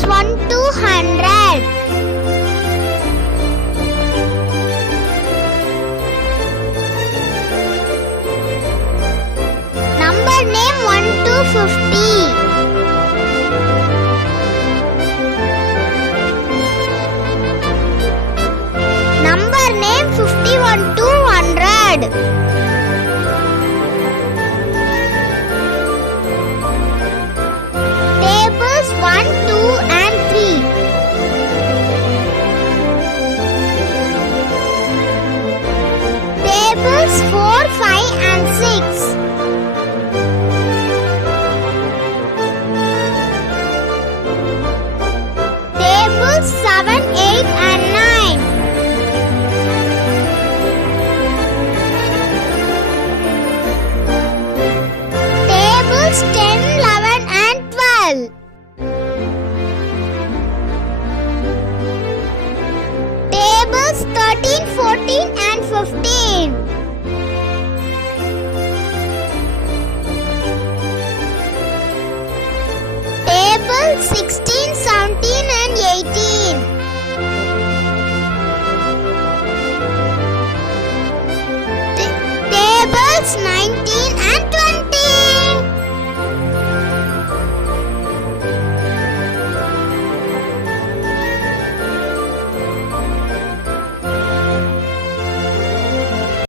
Tables 1 to 100. Number name 1 to 50. Number name 51 to 100. Tables 1, 2 and 3. Tables 4, 5 and 6. Tables 7, 8 and 9. Tables 10, 11 and 12. Tables 13, 14 and 15. Table 16